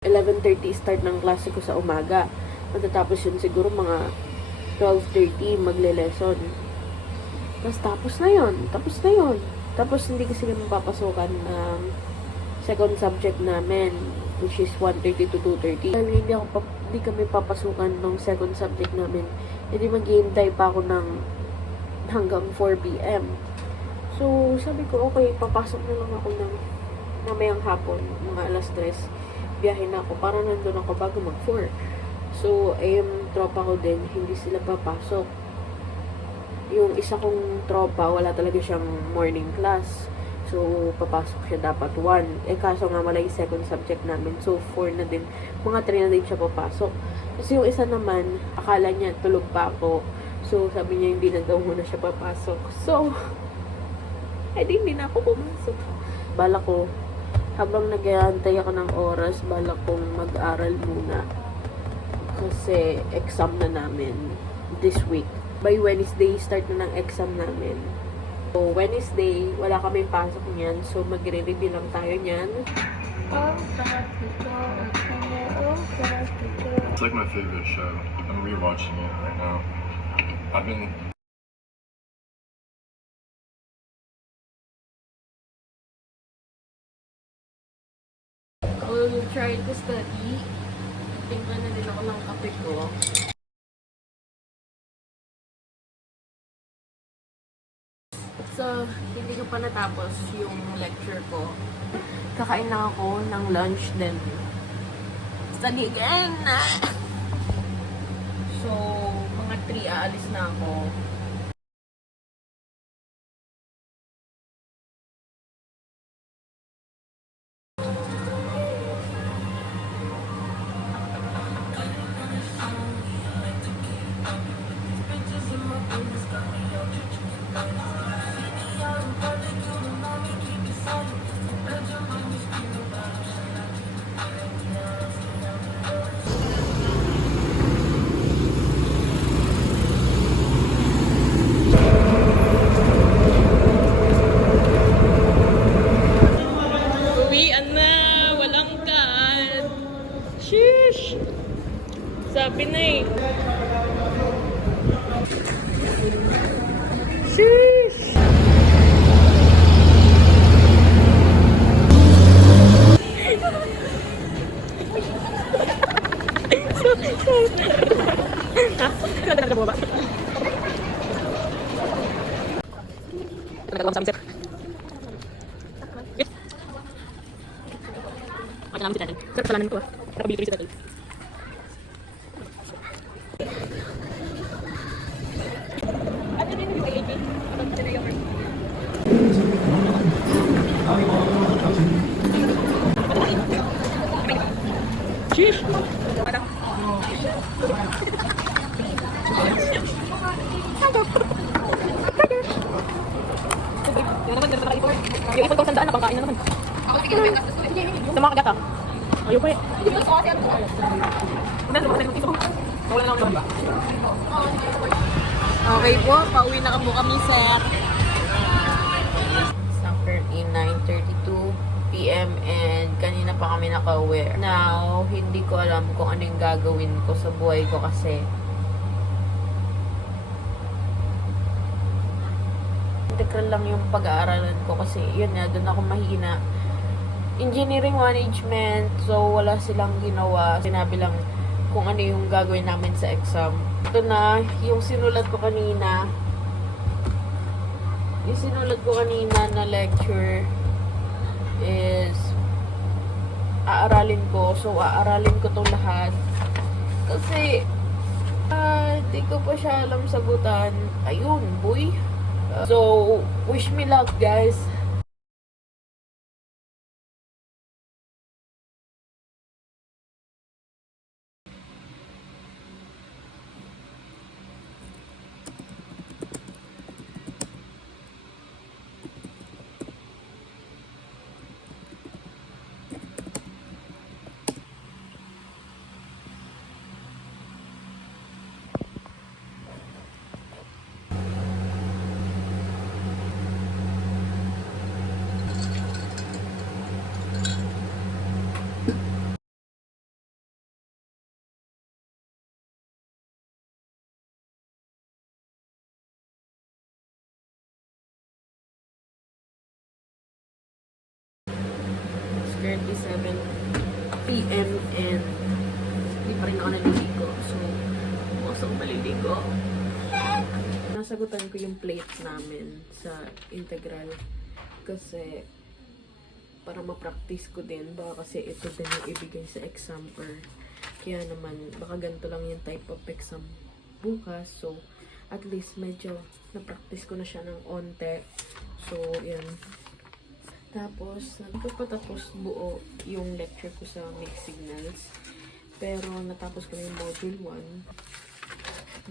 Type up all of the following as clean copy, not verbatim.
11:30 start ng klase ko sa umaga. Matatapos yun siguro mga 12:30 magle-lesson. Tapos na yun. Tapos hindi kasi kami papasukan ng second subject namin, which is 1:30 to 2:30. Dahil hindi kami papasukan ng second subject namin, hindi maghihintay pa ako ng hanggang 4 p.m. So, sabi ko, okay, papasok na lang ako ng mamayang hapon, mga alas 3. Biyahe na ako, para nandun ako bago mag-4. So, yung tropa ko din, hindi sila papasok. Yung isa kong tropa, wala talaga siyang morning class. So, papasok siya dapat 1. Kaso nga wala yung second subject namin. So, 4 na din. Mga 3 na din siya papasok. Kasi yung isa naman, akala niya tulog pa ako. So, sabi niya hindi na daw muna siya papasok. So, hindi na ako pumasok. Bala ko, habang nag-aantay ako ng oras, bala kong mag-aral muna. Kasi exam na namin this week. By Wednesday, start na ng exam namin. So, Wednesday, wala kami pasok niyan. So, magre-review lang tayo niyan. It's like my favorite show. I'm rewatching it right now. I've been... I will try to study. Tingnan na din ako ng kape ko. So, hindi ko pa natapos yung lecture ko. Kakain na ako ng lunch din. Study again! So, mga 3 aalis na ako. Sabi na eh. Sheesh! Sheesh! Yung ipon ko sandaan na pangkain na naman. Sa mga kagata. Ayaw pa eh. Wala na naman. Okay po, pauwi na kami sir. Currently 9:32 p.m. and kanina pa kami naka-uwi. Now, hindi ko alam kung ano yung gagawin ko sa buhay ko kasi integral lang yung pag-aaralan ko kasi yun na, doon ako mahina. Engineering management, so wala silang ginawa. Sinabi lang kung ano yung gagawin namin sa exam. Ito na, yung sinulat ko kanina. Yung sinulat ko kanina na lecture is aaralin ko. So, aaralin ko itong lahat. Kasi, hindi ko pa siya alam sagutan. Ayun, boy. So, wish me luck, guys. p.m. and hindi pa rin ako naliligo. So, also maliligo. Nasagutan ko yung plate namin sa integral kasi para ma-practice ko din. Baka kasi ito din yung ibigay sa exam or kaya naman baka ganito lang yung type of exam bukas. So, at least medyo na-practice ko na siya ng onte. So, yan. Tapos, nagpapatapos buo yung lecture ko sa mixed signals. Pero, natapos ko na yung module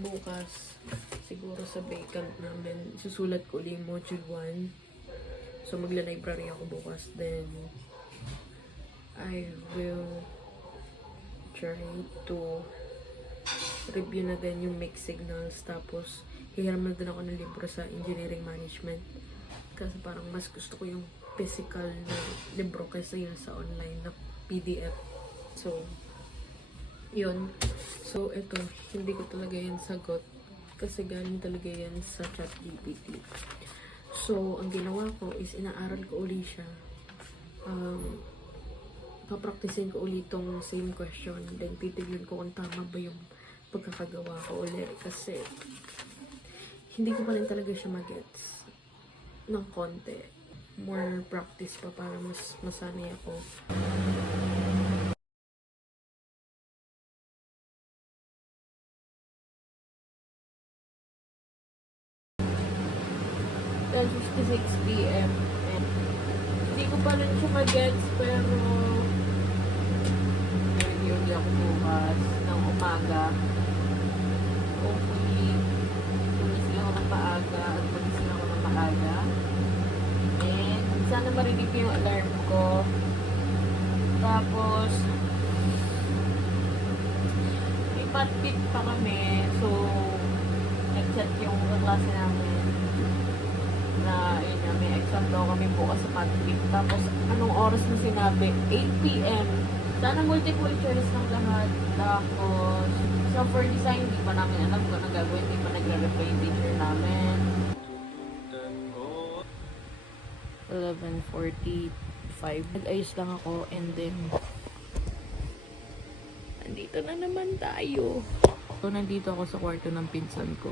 1. Bukas, siguro sa vacant namin, susulat ko ulit yung module 1. So, magla-library ako bukas. Then, I will try to review na din yung mixed signals. Tapos, hihiram na din ako ng libro sa engineering management. Kasi parang mas gusto ko yung physical na libro kaysa yun sa online na PDF. So, yun. So, ito, hindi ko talaga yan sagot. Kasi galing talaga yan sa ChatGPT. So, ang ginawa ko is inaaral ko uli siya. Papraktisin ko uli tong same question. Then, titignan ko kung tama ba yung pagkakagawa ko uli. Kasi, hindi ko pa rin talaga siya magets ng konti. More practice pa para mas masanay ako. Then 56 p.m. and hindi ko pa rin siya magets pero review ako bukas ng umaga. Hopefully, tumising ako ng maaga at magising ako ng maaga. And sana marinig ko yung alarm ko. Tapos, may patpit pa kami. So, nag-chat yung kaklase namin na yun nga, may exam daw kami bukas sa patpit. Tapos, anong oras na sinabi? 8 p.m. Sana multiple choice ng lahat. Tapos, so for design, hindi pa namin alam kung anong gagawin. Hindi pa nagre-reply yung teacher namin. 11:45. Nag-ayos lang ako and then nandito na naman tayo. So, nandito ako sa kwarto ng pinsan ko.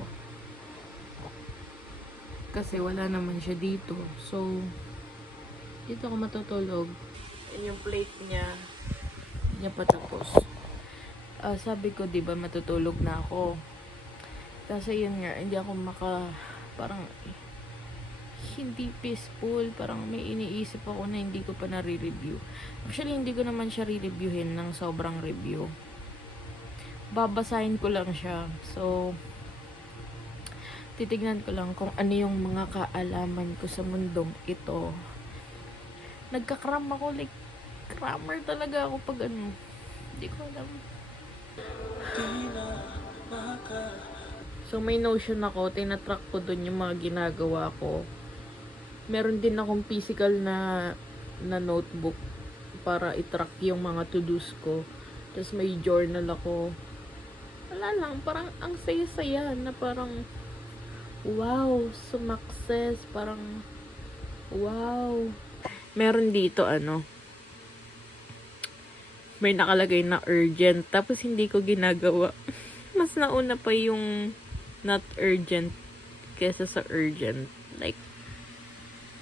Kasi wala naman siya dito. So, dito ako matutulog. And yung plate niya, hindi niya patapos. Sabi ko, diba, matutulog na ako. Kasi yun nga, hindi ako parang, hindi peaceful. Parang may iniisip ako na hindi ko pa nare-review. Actually, hindi ko naman siya re-reviewin ng sobrang review. Babasahin ko lang siya. So, titignan ko lang kung ano yung mga kaalaman ko sa mundong ito. Nagkakram ako, like, crammer talaga ako pag ano. Hindi ko alam. So, may Notion ako. Tinatrack ko dun yung mga ginagawa ko. Meron din akong physical na notebook para i-track yung mga to-dos ko. Tapos may journal ako. Wala lang, parang ang saya-saya na parang wow, sumakses, parang wow. Meron dito may nakalagay na urgent, tapos hindi ko ginagawa. Mas nauna pa yung not urgent kesa sa urgent. Like,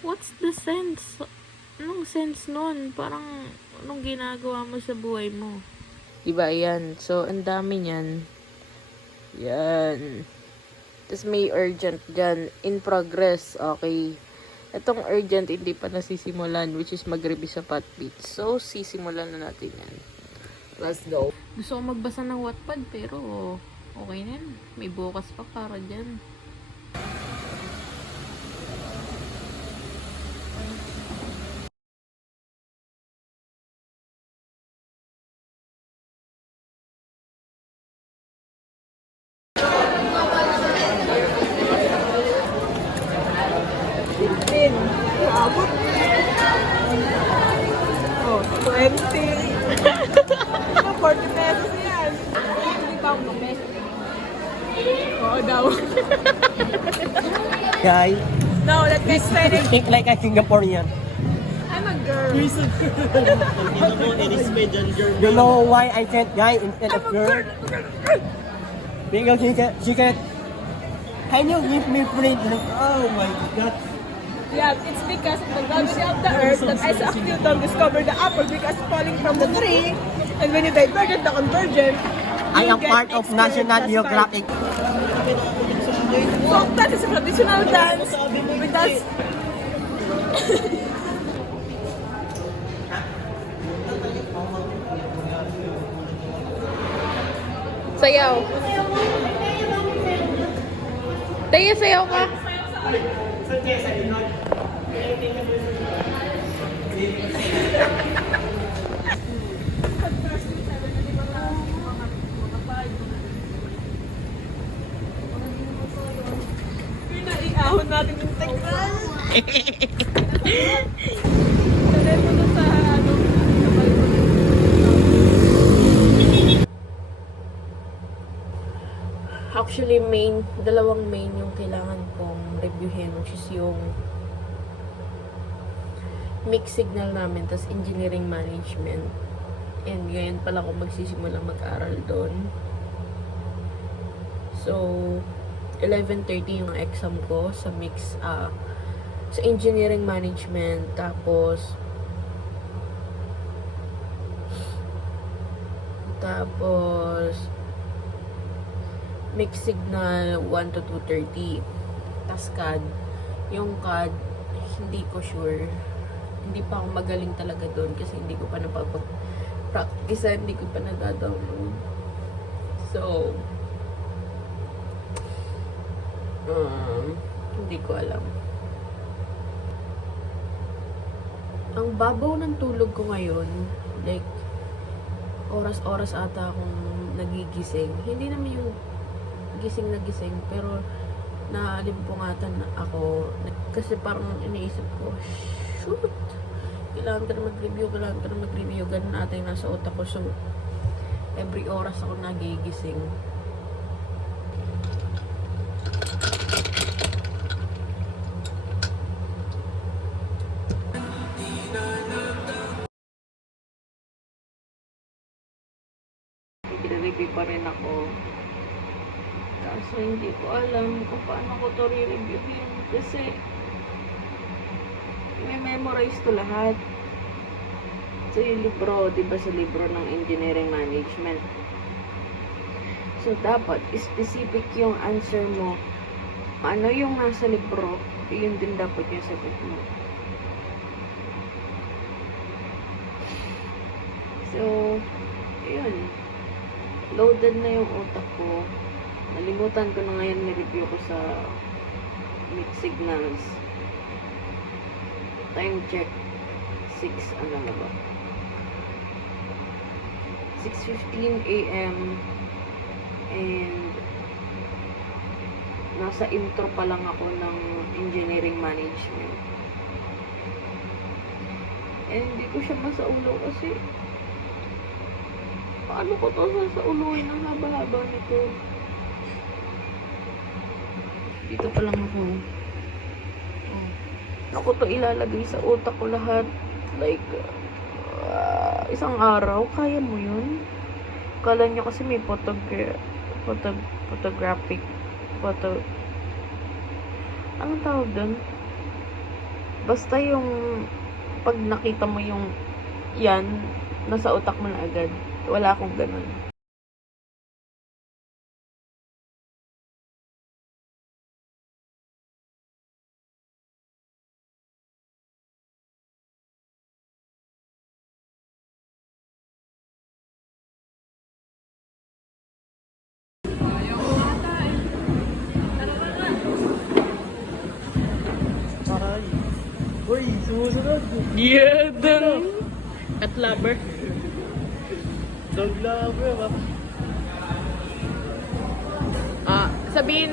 what's the sense? Anong sense nun? Parang, anong ginagawa mo sa buhay mo? Diba, yan. So, ang dami niyan. Yan. Tapos may urgent dyan. In progress. Okay. Itong urgent, hindi pa nasisimulan, which is mag-review sa Patbit. So, sisimulan na natin yan. Let's go. Gusto ko magbasa ng Wattpad, pero okay na yan. May bukas pa para dyan. Abot. Oh, 20. 40 pesos yan. Hindi pa ako mames. Oo daw. Guy, No, that makes sense. think like a Singaporean. I'm a girl. You know why I said guy instead of girl? Because she said, can you give me free? Oh my god. Yeah, it's because of the gravity of the earth that Isaac Newton discovered the apple because falling from the tree. And when you divergent the convergent, I you am get part of x-squared National plus Geographic. 5. So that is a traditional dance with us. Sayaw. Tayo, sayaw ka. Pinaiahon natin yung tekral. Telepono sa ano, sa balkon. Actually, dalawang main yung kailangan kong reviewin, which is yung mixed signal namin, tas engineering management. And ngayon pala ako magsisimula mag-aral doon. So, 11:30 yung exam ko sa sa engineering management. Tapos mixed signal 1 to 2:30. Tas CAD. Yung CAD, hindi ko sure. Hindi pa ako magaling talaga doon kasi hindi ko pa napapag-practice, hindi ko pa nag-download. So, hindi ko alam. Ang babaw ng tulog ko ngayon, like, oras-oras ata akong nagigising. Hindi naman yung gising na gising, pero naalimpungatan ako. Kasi parang iniisip ko, shoot! Kailangan ka na mag-review. Ganun ata yung nasa utak ko. So, every oras ako nagigising. Nag-review pa rin ako. Kaso hindi ko alam kung paano ko to re-reviewin kasi may memorize to lahat. So yung libro, di ba sa libro ng engineering management. So dapat specific yung answer mo. Ano yung nasa libro, yun din dapat yung sagot mo. So, yun. Loaded na yung utak ko. Nalimutan ko na ngayon ni-review ko sa mixed signals. Time check 6 ano na ba? 6:15 AM and nasa intro pa lang ako ng engineering management. And hindi ko siya masaulo kasi paano ko to sasauluhin ang haba-haba nito? Dito pa lang ako. Ako to ilalagay sa utak ko lahat. Like, isang araw, kaya mo yun? Kala nyo kasi may anong tawag dun? Basta yung pag nakita mo yung yan, nasa utak mo na agad. Wala akong ganun. Uy, sumusunod. Yeah, dun. At lover. Dog lover, Sabihin